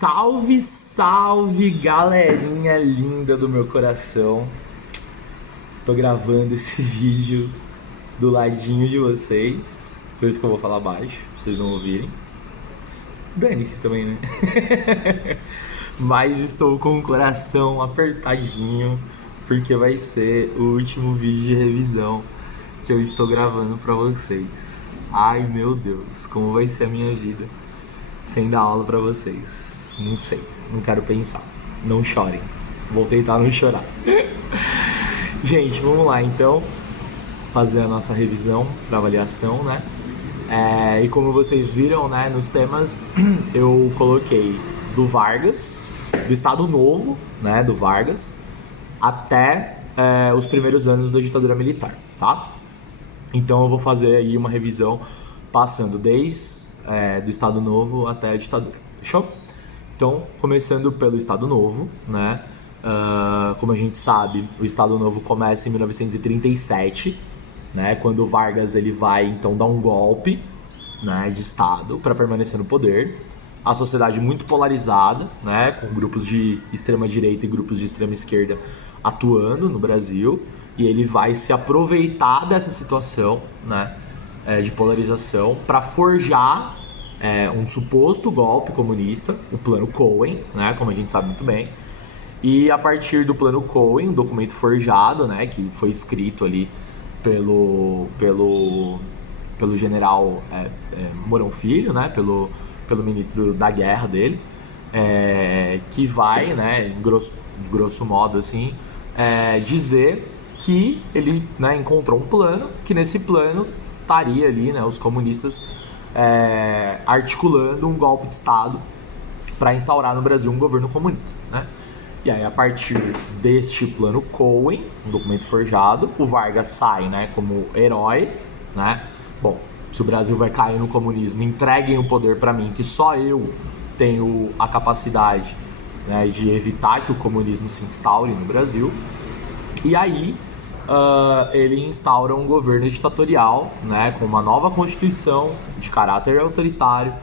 Salve, salve, galerinha linda do meu coração. Tô gravando esse vídeo do ladinho de vocês, por isso que eu vou falar baixo, pra vocês não ouvirem. Dane-se também, né? Mas estou com o coração apertadinho, porque vai ser o último vídeo de revisão que eu estou gravando pra vocês. Ai, meu Deus, como vai ser a minha vida sem dar aula pra vocês? Não sei, não quero pensar. Não chorem, vou tentar não chorar. Gente, vamos lá então fazer a nossa revisão para avaliação, né? E como vocês viram, né, nos temas eu coloquei do Vargas, do Estado Novo, né, do Vargas, até os primeiros anos da ditadura militar, tá? Então eu vou fazer aí uma revisão passando desde do Estado Novo até a ditadura, fechou? Então, começando pelo Estado Novo, né? Como a gente sabe, o Estado Novo começa em 1937, né? Quando o Vargas ele vai então dar um golpe, né, de Estado para permanecer no poder. A sociedade muito polarizada, né, com grupos de extrema direita e grupos de extrema esquerda atuando no Brasil, e ele vai se aproveitar dessa situação, né, de polarização para forjar um suposto golpe comunista, o Plano Cohen, né, como a gente sabe muito bem. E a partir do Plano Cohen, um documento forjado, né, que foi escrito ali pelo general Mourão Filho, né, pelo ministro da guerra dele, que vai, né, grosso modo assim, dizer que ele, né, encontrou um plano, que nesse plano estaria ali, né, os comunistas articulando um golpe de Estado para instaurar no Brasil um governo comunista, né? E aí, a partir deste Plano Cohen, um documento forjado, o Vargas sai, né, como herói, né? Bom, se o Brasil vai cair no comunismo, entreguem o poder para mim, que só eu tenho a capacidade, né, de evitar que o comunismo se instaure no Brasil. E aí, ele instaura um governo ditatorial, né, com uma nova constituição de caráter autoritário,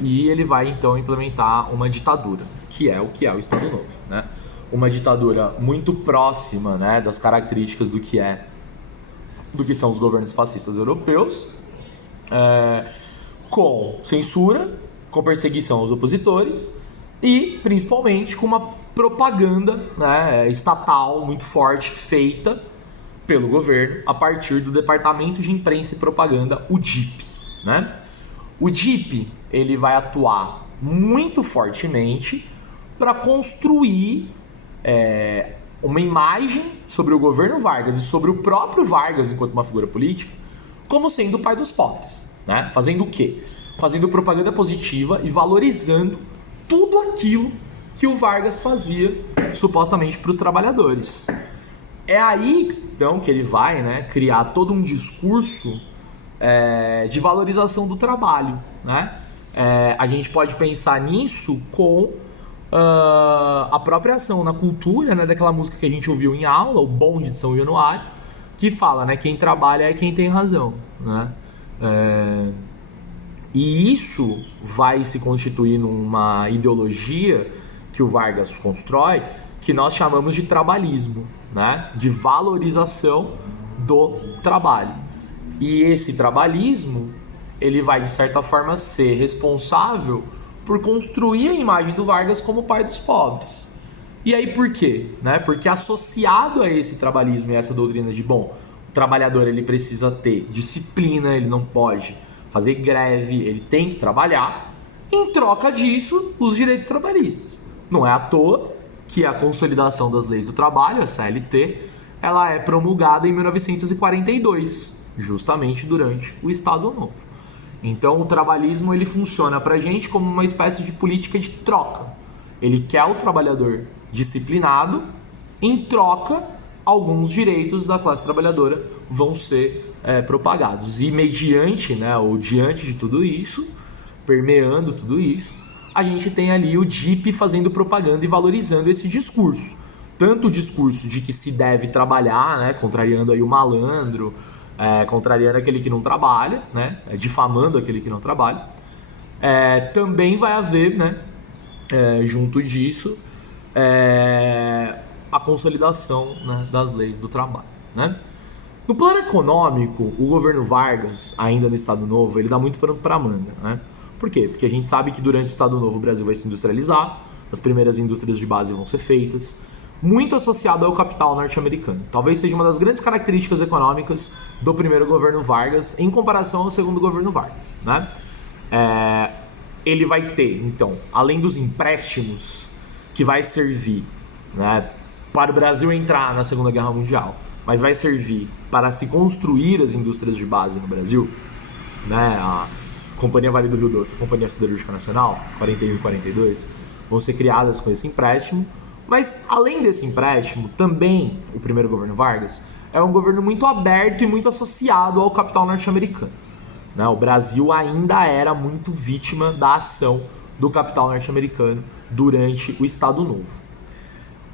e ele vai então implementar uma ditadura, que é o Estado Novo, né? Uma ditadura muito próxima, né, das características do que são os governos fascistas europeus, com censura, com perseguição aos opositores e principalmente com uma propaganda, né, estatal muito forte feita pelo governo a partir do Departamento de Imprensa e Propaganda, o DIP, né? O DIP ele vai atuar muito fortemente para construir uma imagem sobre o governo Vargas e sobre o próprio Vargas enquanto uma figura política como sendo o pai dos pobres, né? Fazendo o quê? Fazendo propaganda positiva e valorizando tudo aquilo que o Vargas fazia supostamente para os trabalhadores. É aí então que ele vai, né, criar todo um discurso de valorização do trabalho, né? A gente pode pensar nisso com a própria ação na cultura, né, daquela música que a gente ouviu em aula, o Bonde de São Januário, que fala, né, quem trabalha é quem tem razão, né? E isso vai se constituir numa ideologia que o Vargas constrói, que nós chamamos de trabalhismo, né? De valorização do trabalho. E esse trabalhismo, ele vai, de certa forma, ser responsável por construir a imagem do Vargas como pai dos pobres. E aí por quê? Né? Porque associado a esse trabalhismo e essa doutrina de, bom, o trabalhador ele precisa ter disciplina, ele não pode fazer greve, ele tem que trabalhar, em troca disso, os direitos trabalhistas. Não é à toa que a consolidação das leis do trabalho, a CLT, ela é promulgada em 1942, justamente durante o Estado Novo. Então o trabalhismo ele funciona pra gente como uma espécie de política de troca. Ele quer o trabalhador disciplinado, em troca, alguns direitos da classe trabalhadora vão ser propagados. E mediante, né, ou diante de tudo isso, permeando tudo isso, a gente tem ali o DIP fazendo propaganda e valorizando esse discurso. Tanto o discurso de que se deve trabalhar, né, contrariando aí o malandro, contrariando aquele que não trabalha, né, difamando aquele que não trabalha. Também vai haver, né, junto disso, a consolidação, né, das leis do trabalho, né? No plano econômico, o governo Vargas, ainda no Estado Novo, ele dá muito pano para manga, né? Por quê? Porque a gente sabe que durante o Estado Novo o Brasil vai se industrializar, as primeiras indústrias de base vão ser feitas, muito associado ao capital norte-americano. Talvez seja uma das grandes características econômicas do primeiro governo Vargas em comparação ao segundo governo Vargas, né? Ele vai ter, então, além dos empréstimos que vai servir, né, para o Brasil entrar na Segunda Guerra Mundial, mas vai servir para se construir as indústrias de base no Brasil, né, a Companhia Vale do Rio Doce, a Companhia Siderúrgica Nacional, 41 e 42, vão ser criadas com esse empréstimo. Mas, além desse empréstimo, também o primeiro governo Vargas é um governo muito aberto e muito associado ao capital norte-americano. Né? O Brasil ainda era muito vítima da ação do capital norte-americano durante o Estado Novo.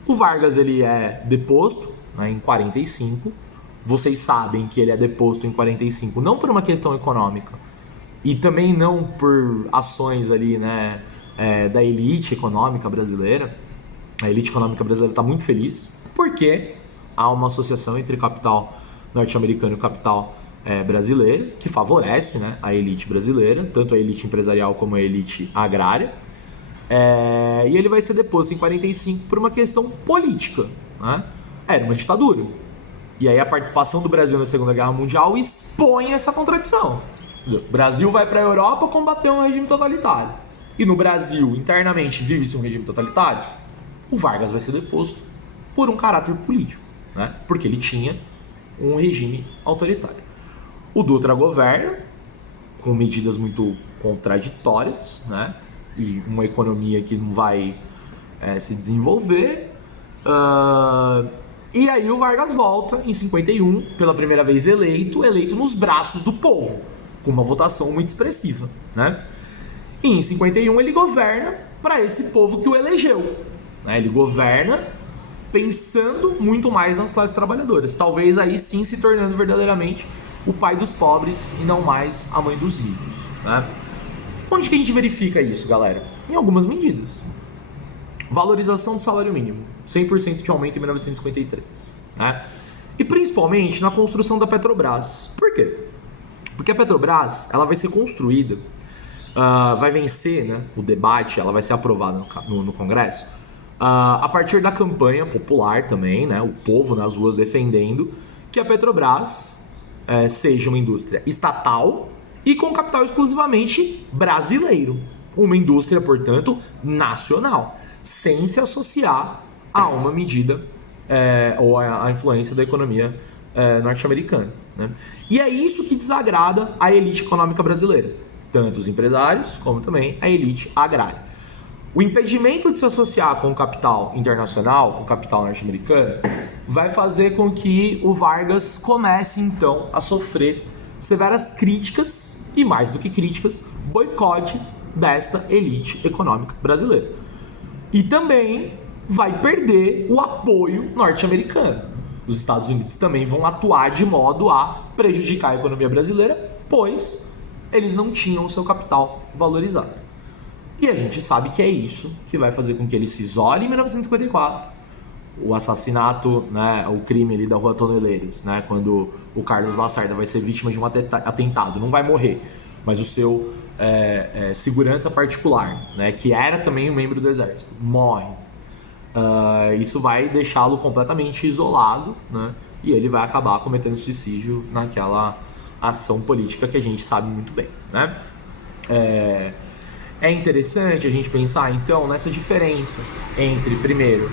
O Vargas ele é deposto, né, em 45. Vocês sabem que ele é deposto em 45 não por uma questão econômica e também não por ações ali, né, da elite econômica brasileira. A elite econômica brasileira está muito feliz porque há uma associação entre capital norte-americano e capital brasileiro que favorece, né, a elite brasileira, tanto a elite empresarial como a elite agrária. E ele vai ser deposto em 45 por uma questão política, né? Era uma ditadura. E aí a participação do Brasil na Segunda Guerra Mundial expõe essa contradição. O Brasil vai para a Europa combater um regime totalitário. E no Brasil, internamente, vive-se um regime totalitário. O Vargas vai ser deposto por um caráter político, né? Porque ele tinha um regime autoritário. O Dutra governa com medidas muito contraditórias, né? E uma economia que não vai se desenvolver. E aí o Vargas volta em 51, pela primeira vez eleito nos braços do povo, com uma votação muito expressiva, né? E em 51 ele governa para esse povo que o elegeu, né? Ele governa pensando muito mais nas classes trabalhadoras, talvez aí sim se tornando verdadeiramente o pai dos pobres e não mais a mãe dos ricos, né? Onde que a gente verifica isso, galera? Em algumas medidas. Valorização do salário mínimo, 100% de aumento em 1953, né? E principalmente na construção da Petrobras. Por quê? Porque a Petrobras ela vai ser construída, vai vencer, né, o debate, ela vai ser aprovada no Congresso, a partir da campanha popular também, né, o povo nas ruas defendendo que a Petrobras seja uma indústria estatal e com capital exclusivamente brasileiro. Uma indústria, portanto, nacional, sem se associar a uma medida ou a influência da economia norte-americana, né? E é isso que desagrada a elite econômica brasileira, tanto os empresários como também a elite agrária. O impedimento de se associar com o capital internacional, com o capital norte-americano, vai fazer com que o Vargas comece, então, a sofrer severas críticas e, mais do que críticas, boicotes desta elite econômica brasileira. E também vai perder o apoio norte-americano. Os Estados Unidos também vão atuar de modo a prejudicar a economia brasileira, pois eles não tinham o seu capital valorizado. E a gente sabe que é isso que vai fazer com que ele se isole em 1954. O assassinato, né, o crime ali da Rua Toneleiros, né, quando o Carlos Lacerda vai ser vítima de um atentado, não vai morrer, mas o seu segurança particular, né, que era também um membro do exército, morre. Isso vai deixá-lo completamente isolado, né, e ele vai acabar cometendo suicídio naquela ação política que a gente sabe muito bem, né? É interessante a gente pensar, então, nessa diferença entre, primeiro,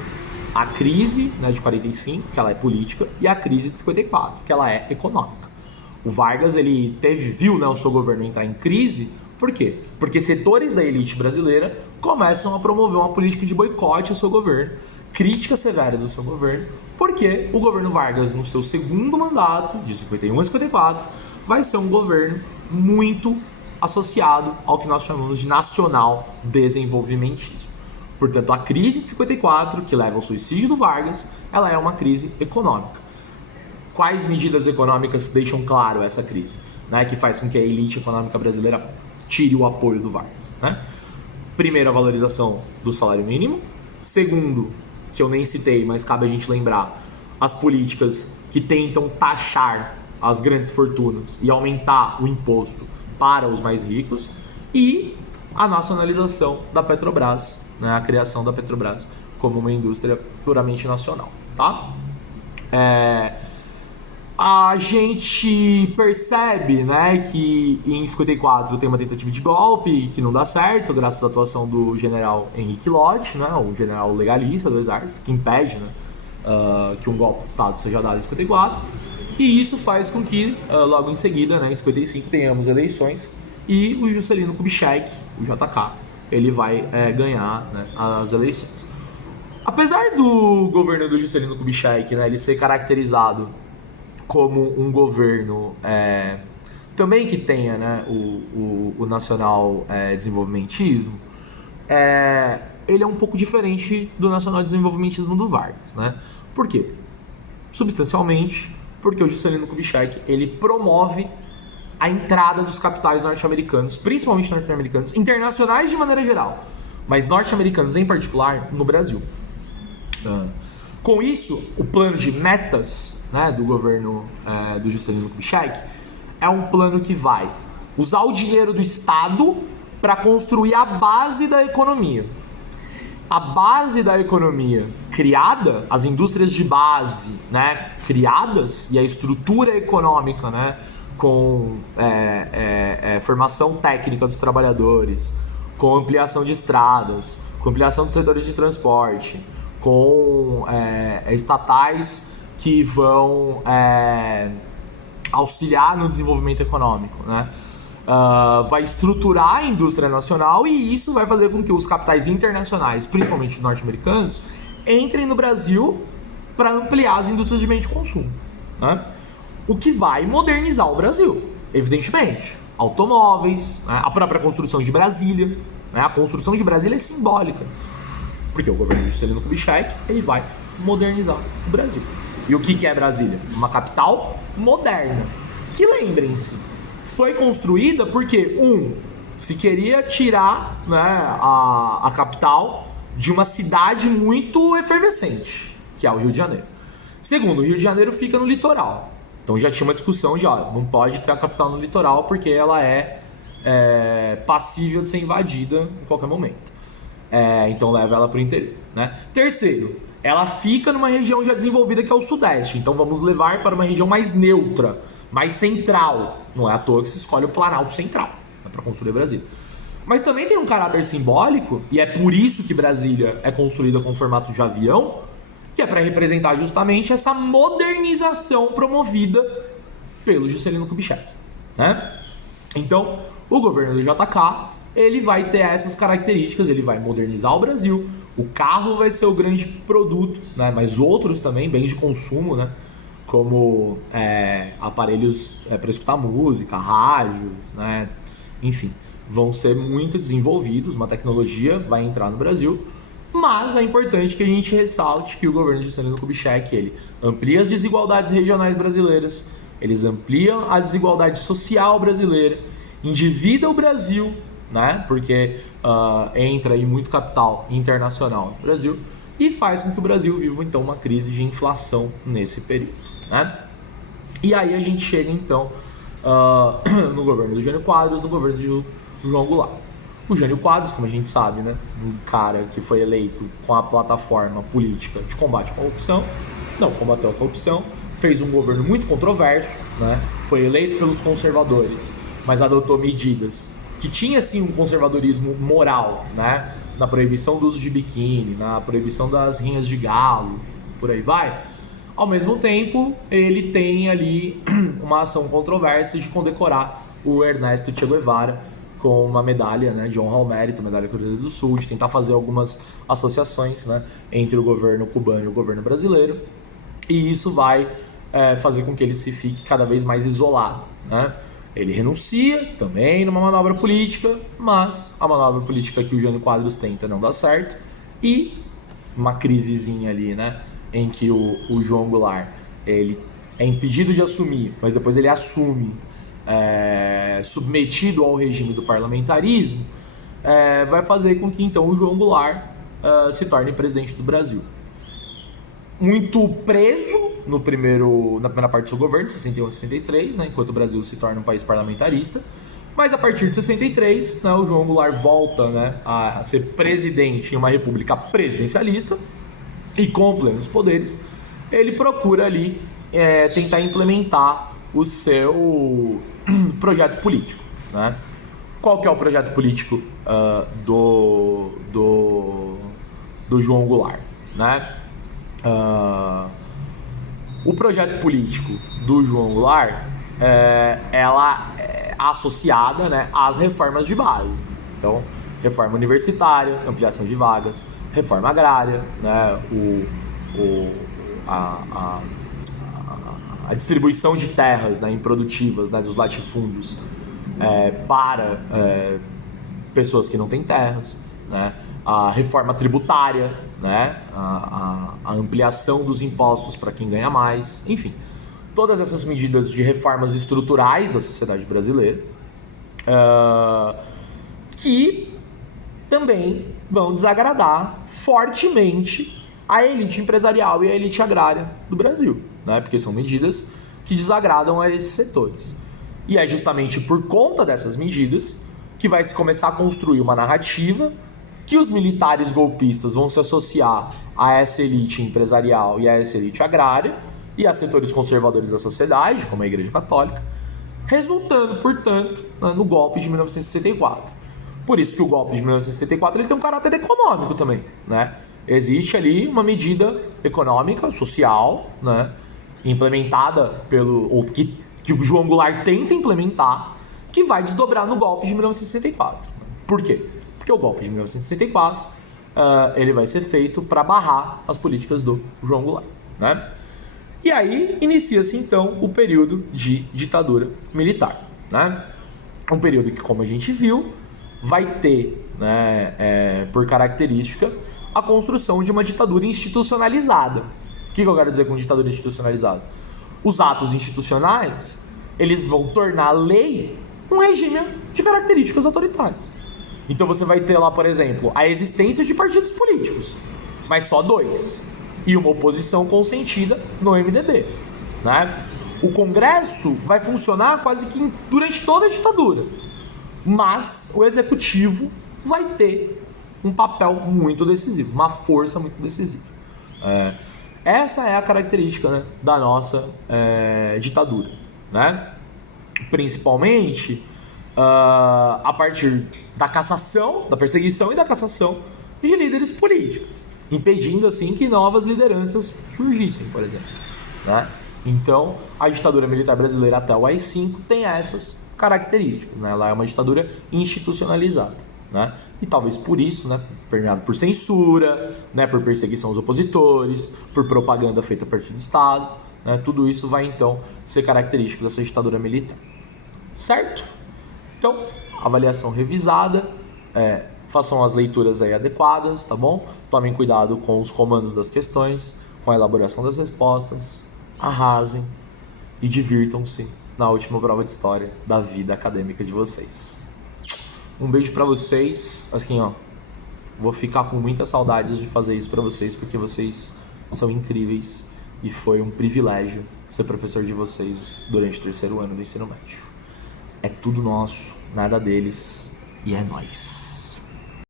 a crise, né, de 45, que ela é política, e a crise de 54, que ela é econômica. O Vargas, ele viu, né, o seu governo entrar em crise. Por quê? Porque setores da elite brasileira começam a promover uma política de boicote ao seu governo, críticas severas do seu governo, porque o governo Vargas, no seu segundo mandato, de 51 a 54, vai ser um governo muito associado ao que nós chamamos de nacional desenvolvimentismo. Portanto, a crise de 54, que leva ao suicídio do Vargas, ela é uma crise econômica. Quais medidas econômicas deixam claro essa crise, né, que faz com que a elite econômica brasileira tire o apoio do Vargas, né? primeiro, a valorização do salário mínimo. Segundo, que eu nem citei, mas cabe a gente lembrar, as políticas que tentam taxar as grandes fortunas e aumentar o imposto para os mais ricos. E a nacionalização da Petrobras, né? A criação da Petrobras como uma indústria puramente nacional, tá? A gente percebe, né, que em 54 tem uma tentativa de golpe que não dá certo, graças à atuação do general Henrique Lott, né, o general legalista do exército, que impede, né, que um golpe de Estado seja dado em 54. E isso faz com que, logo em seguida, né, em 55, tenhamos eleições e o Juscelino Kubitschek, o JK, ele vai ganhar, né, as eleições. Apesar do governo do Juscelino Kubitschek, né, ele ser caracterizado como um governo também que tenha, né, o nacional desenvolvimentismo, ele é um pouco diferente do nacional desenvolvimentismo do Vargas, né? Por quê? Substancialmente, porque o Juscelino Kubitschek ele promove a entrada dos capitais norte-americanos, principalmente norte-americanos, internacionais de maneira geral, mas norte-americanos em particular, no Brasil. Com isso, o plano de metas, né, do governo do Juscelino Kubitschek é um plano que vai usar o dinheiro do Estado para construir a base da economia. A base da economia criada, as indústrias de base, né, criadas, e a estrutura econômica, né, com formação técnica dos trabalhadores, com ampliação de estradas, com ampliação dos setores de transporte, com estatais que vão auxiliar no desenvolvimento econômico, né? Vai estruturar a indústria nacional e isso vai fazer com que os capitais internacionais, principalmente norte-americanos, entrem no Brasil para ampliar as indústrias de bem de consumo, né? O que vai modernizar o Brasil, evidentemente. Automóveis, né? A própria construção de Brasília, né? A construção de Brasília é simbólica, porque o governo de Juscelino Kubitschek ele vai modernizar o Brasil. E o que é Brasília? Uma capital moderna, que, lembrem-se, foi construída porque, se queria tirar, né, a capital de uma cidade muito efervescente, que é o Rio de Janeiro. Segundo, o Rio de Janeiro fica no litoral. Então já tinha uma discussão de, não pode ter a capital no litoral porque ela é passível de ser invadida em qualquer momento. Então leva ela para o interior, né? Terceiro, ela fica numa região já desenvolvida que é o Sudeste. Então vamos levar para uma região mais neutra, mais central. Não é à toa que se escolhe o Planalto Central, né, para construir Brasília. Mas também tem um caráter simbólico, e é por isso que Brasília é construída com formato de avião, que é para representar justamente essa modernização promovida pelo Juscelino Kubitschek, né? Então, o governo do JK, ele vai ter essas características, ele vai modernizar o Brasil, o carro vai ser o grande produto, né? Mas outros também, bens de consumo, né? Como aparelhos para escutar música, rádios, né? Enfim, vão ser muito desenvolvidos, uma tecnologia vai entrar no Brasil. Mas é importante que a gente ressalte que o governo de Juscelino Kubitschek ele amplia as desigualdades regionais brasileiras, eles ampliam a desigualdade social brasileira, endivida o Brasil, né? Porque entra aí muito capital internacional no Brasil e faz com que o Brasil viva então uma crise de inflação nesse período, né? E aí a gente chega então no governo do Jânio Quadros, no governo de João Goulart. O Jânio Quadros, como a gente sabe, né, um cara que foi eleito com a plataforma política de combate à corrupção, não combateu a corrupção, fez um governo muito controverso, né, foi eleito pelos conservadores, mas adotou medidas que tinha sim um conservadorismo moral, né, na proibição do uso de biquíni, na proibição das rinhas de galo, por aí vai. Ao mesmo tempo, ele tem ali uma ação controversa de condecorar o Ernesto Che Guevara com uma medalha, né, de honra ao mérito, medalha Cruzeiro do Sul, de tentar fazer algumas associações, né, entre o governo cubano e o governo brasileiro, e isso vai fazer com que ele se fique cada vez mais isolado, né? Ele renuncia também numa manobra política, mas a manobra política que o Jânio Quadros tenta não dá certo, e uma crisezinha ali, né, em que o João Goulart ele é impedido de assumir, mas depois ele assume, submetido ao regime do parlamentarismo, vai fazer com que então o João Goulart se torne presidente do Brasil. Muito preso na primeira parte do seu governo, de 61 a 63, né, enquanto o Brasil se torna um país parlamentarista. Mas a partir de 63, né, o João Goulart volta, né, a ser presidente em uma república presidencialista e com plenos poderes. Ele procura ali tentar implementar o seu projeto político, né? Qual que é o projeto político do João Goulart, né? O projeto político do João Goulart ela é associada, né, às reformas de base. Então, reforma universitária, ampliação de vagas, reforma agrária, né, a distribuição de terras, né, improdutivas, né, dos latifúndios para pessoas que não têm terras, né, a reforma tributária, né, a ampliação dos impostos para quem ganha mais, enfim, todas essas medidas de reformas estruturais da sociedade brasileira que também vão desagradar fortemente a elite empresarial e a elite agrária do Brasil, né, porque são medidas que desagradam a esses setores. E é justamente por conta dessas medidas que vai se começar a construir uma narrativa que os militares golpistas vão se associar a essa elite empresarial e a essa elite agrária e a setores conservadores da sociedade, como a Igreja Católica, resultando, portanto, no golpe de 1964. Por isso que o golpe de 1964 ele tem um caráter econômico também, né? Existe ali uma medida econômica, social, né, implementada que o João Goulart tenta implementar, que vai desdobrar no golpe de 1964. Por quê? Porque o golpe de 1964 ele vai ser feito para barrar as políticas do João Goulart, né? E aí inicia-se então o período de ditadura militar, né? Um período que, como a gente viu, vai ter, né, por característica a construção de uma ditadura institucionalizada. O que eu quero dizer com ditadura institucionalizada? Os atos institucionais, eles vão tornar a lei um regime de características autoritárias. Então você vai ter lá, por exemplo, a existência de partidos políticos, mas só 2, e uma oposição consentida no MDB, né? O Congresso vai funcionar quase que durante toda a ditadura, mas o Executivo vai ter um papel muito decisivo, uma força muito decisiva. Essa é a característica, né, da nossa ditadura, né? Principalmente a partir da cassação, da perseguição e da cassação de líderes políticos, impedindo assim que novas lideranças surgissem, por exemplo, né? Então, a ditadura militar brasileira até o AI-5 tem essas características, né? Ela é uma ditadura institucionalizada, né? E talvez por isso, né, permeado por censura, né, por perseguição aos opositores, por propaganda feita a partir do Estado, né? Tudo isso vai então ser característico dessa ditadura militar, certo? Então, avaliação revisada, façam as leituras aí adequadas, tá bom? Tomem cuidado com os comandos das questões, com a elaboração das respostas, arrasem e divirtam-se na última prova de história da vida acadêmica de vocês. Um beijo pra vocês, assim, ó, vou ficar com muitas saudades de fazer isso pra vocês, porque vocês são incríveis e foi um privilégio ser professor de vocês durante o 3º ano do ensino médio. É tudo nosso, nada deles, e é nóis.